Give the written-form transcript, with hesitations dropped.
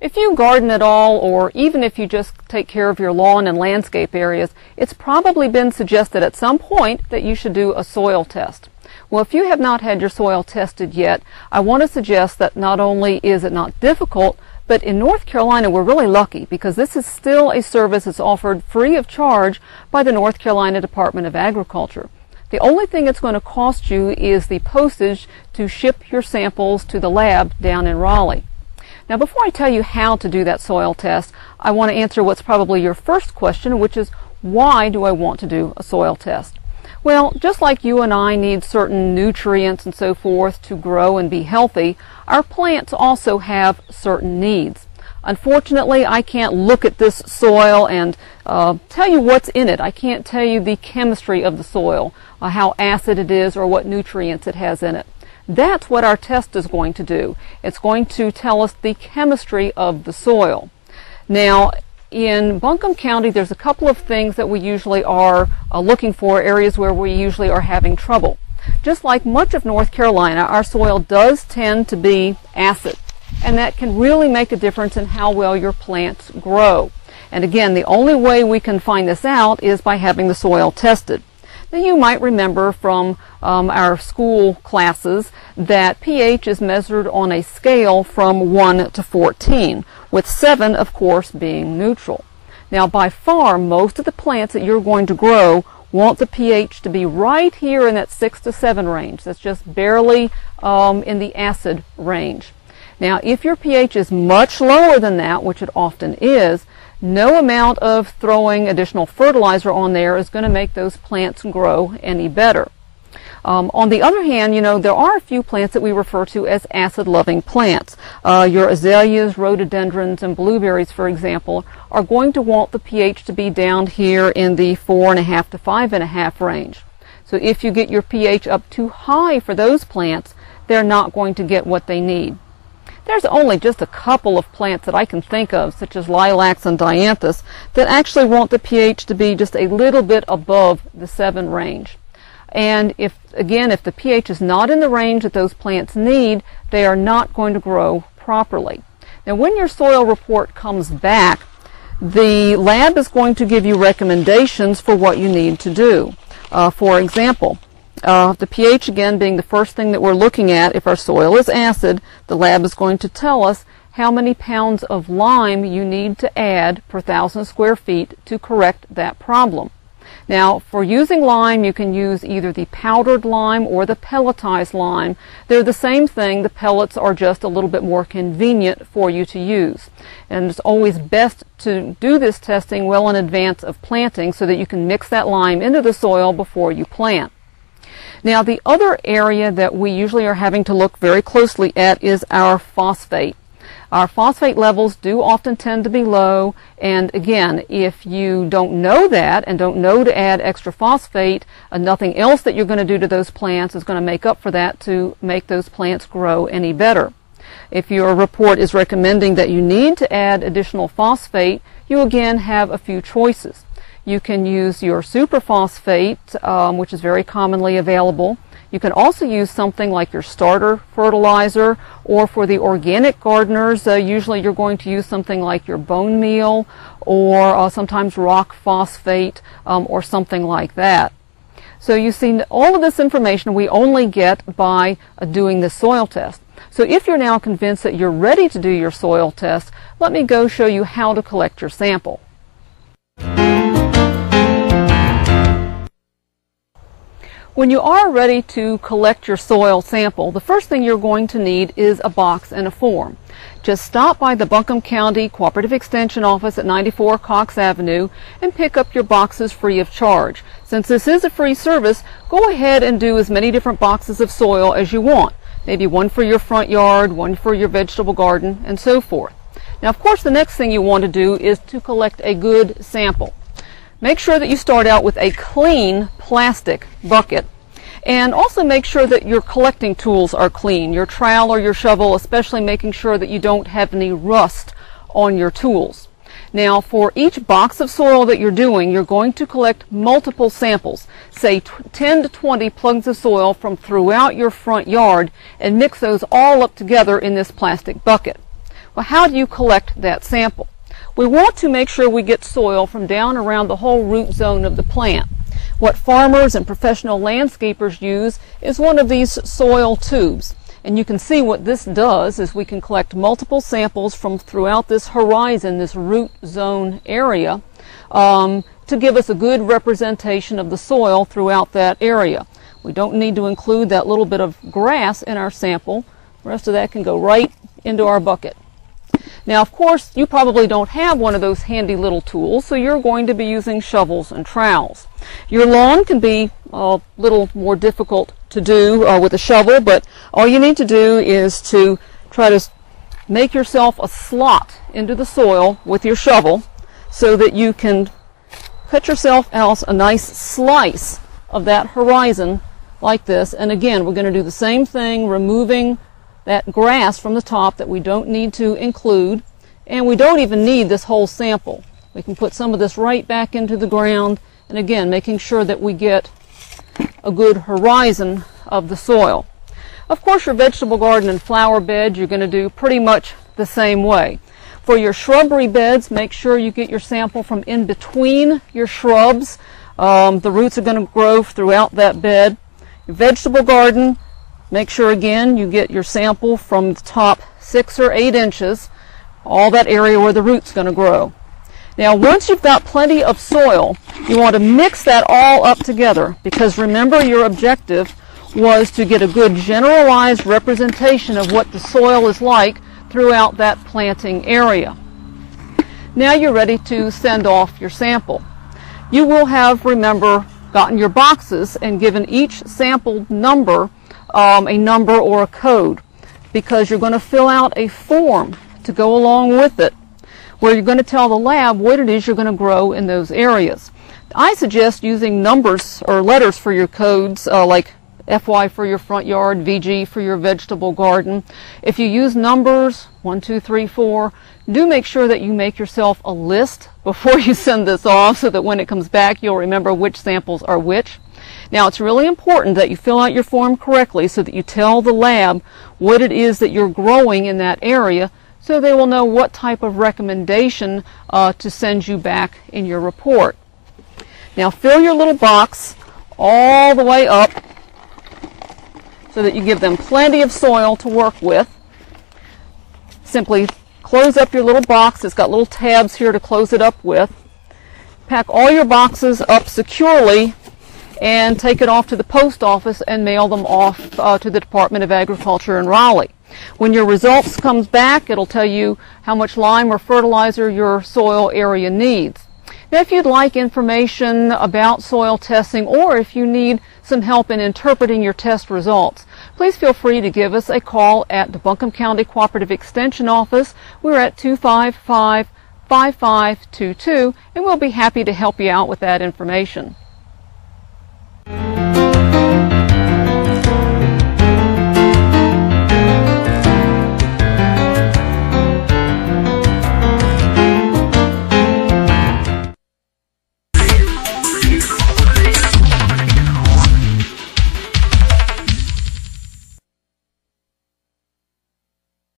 If you garden at all, or even if you just take care of your lawn and landscape areas, it's probably been suggested at some point that you should do a soil test. Well, if you have not had your soil tested yet, I want to suggest that not only is it not difficult, but in North Carolina we're really lucky because this is still a service that's offered free of charge by the North Carolina Department of Agriculture. The only thing it's going to cost you is the postage to ship your samples to the lab down in Raleigh. Now, before I tell you how to do that soil test, I want to answer what's probably your first question, which is, why do I want to do a soil test? Well, just like you and I need certain nutrients and so forth to grow and be healthy, our plants also have certain needs. Unfortunately, I can't look at this soil and tell you what's in it. I can't tell you the chemistry of the soil, how acid it is, or what nutrients it has in it. That's what our test is going to do. It's going to tell us the chemistry of the soil. Now, in Buncombe County, there's a couple of things that we usually are looking for, areas where we usually are having trouble. Just like much of North Carolina, our soil does tend to be acid, and that can really make a difference in how well your plants grow. And again, the only way we can find this out is by having the soil tested. Now, you might remember from our school classes that pH is measured on a scale from 1 to 14, with 7, of course, being neutral. Now, by far, most of the plants that you're going to grow want the pH to be right here in that 6 to 7 range. That's just barely in the acid range. Now, if your pH is much lower than that, which it often is, no amount of throwing additional fertilizer on there is going to make those plants grow any better. On the other hand, you know, there are a few plants that we refer to as acid-loving plants. Your azaleas, rhododendrons, and blueberries, for example, are going to want the pH to be down here in the 4.5 to 5.5 range. So if you get your pH up too high for those plants, they're not going to get what they need. There's only just a couple of plants that I can think of, such as lilacs and dianthus, that actually want the pH to be just a little bit above the 7 range. And if the pH is not in the range that those plants need, they are not going to grow properly. Now, when your soil report comes back, the lab is going to give you recommendations for what you need to do. For example, the pH, again, being the first thing that we're looking at, if our soil is acid, the lab is going to tell us how many pounds of lime you need to add per 1,000 square feet to correct that problem. Now, for using lime, you can use either the powdered lime or the pelletized lime. They're the same thing. The pellets are just a little bit more convenient for you to use. And it's always best to do this testing well in advance of planting so that you can mix that lime into the soil before you plant. Now, the other area that we usually are having to look very closely at is our phosphate. Our phosphate levels do often tend to be low, and again, if you don't know that and don't know to add extra phosphate, nothing else that you're going to do to those plants is going to make up for that to make those plants grow any better. If your report is recommending that you need to add additional phosphate, you again have a few choices. You can use your superphosphate, which is very commonly available. You can also use something like your starter fertilizer, or for the organic gardeners, usually you're going to use something like your bone meal, or sometimes rock phosphate, or something like that. So you see, all of this information we only get by doing the soil test. So if you're now convinced that you're ready to do your soil test, let me go show you how to collect your sample. When you are ready to collect your soil sample, the first thing you're going to need is a box and a form. Just stop by the Buncombe County Cooperative Extension Office at 94 Cox Avenue and pick up your boxes free of charge. Since this is a free service, go ahead and do as many different boxes of soil as you want. Maybe one for your front yard, one for your vegetable garden, and so forth. Now, of course, the next thing you want to do is to collect a good sample. Make sure that you start out with a clean plastic bucket, and also make sure that your collecting tools are clean, your trowel or your shovel, especially making sure that you don't have any rust on your tools. Now, for each box of soil that you're doing, you're going to collect multiple samples, say 10 to 20 plugs of soil from throughout your front yard, and mix those all up together in this plastic bucket. Well, how do you collect that sample? We want to make sure we get soil from down around the whole root zone of the plant. What farmers and professional landscapers use is one of these soil tubes. And you can see what this does is we can collect multiple samples from throughout this horizon, this root zone area, to give us a good representation of the soil throughout that area. We don't need to include that little bit of grass in our sample. The rest of that can go right into our bucket. Now, of course, you probably don't have one of those handy little tools, so you're going to be using shovels and trowels. Your lawn can be a little more difficult to do with a shovel, but all you need to do is to try to make yourself a slot into the soil with your shovel so that you can cut yourself out a nice slice of that horizon like this. And again, we're going to do the same thing, removing that grass from the top that we don't need to include, and we don't even need this whole sample. We can put some of this right back into the ground, and again, making sure that we get a good horizon of the soil. Of course, your vegetable garden and flower bed, you're going to do pretty much the same way. For your shrubbery beds, make sure you get your sample from in between your shrubs. The roots are going to grow throughout that bed. Your vegetable garden, make sure again you get your sample from the top 6 or 8 inches, all that area where the root's going to grow. Now, once you've got plenty of soil, you want to mix that all up together, because remember, your objective was to get a good generalized representation of what the soil is like throughout that planting area. Now you're ready to send off your sample. You will have, remember, gotten your boxes and given each sample number a number or a code, because you're going to fill out a form to go along with it, where you're going to tell the lab what it is you're going to grow in those areas. I suggest using numbers or letters for your codes, like FY for your front yard, VG for your vegetable garden. If you use numbers, 1, 2, 3, 4, do make sure that you make yourself a list before you send this off, so that when it comes back, you'll remember which samples are which. Now, it's really important that you fill out your form correctly so that you tell the lab what it is that you're growing in that area, so they will know what type of recommendation to send you back in your report. Now, fill your little box all the way up so that you give them plenty of soil to work with. Simply close up your little box. It's got little tabs here to close it up with. Pack all your boxes up securely and take it off to the post office and mail them off to the Department of Agriculture in Raleigh. When your results comes back, it'll tell you how much lime or fertilizer your soil area needs. Now, if you'd like information about soil testing, or if you need some help in interpreting your test results, please feel free to give us a call at the Buncombe County Cooperative Extension Office. We're at 255-5522, and we'll be happy to help you out with that information.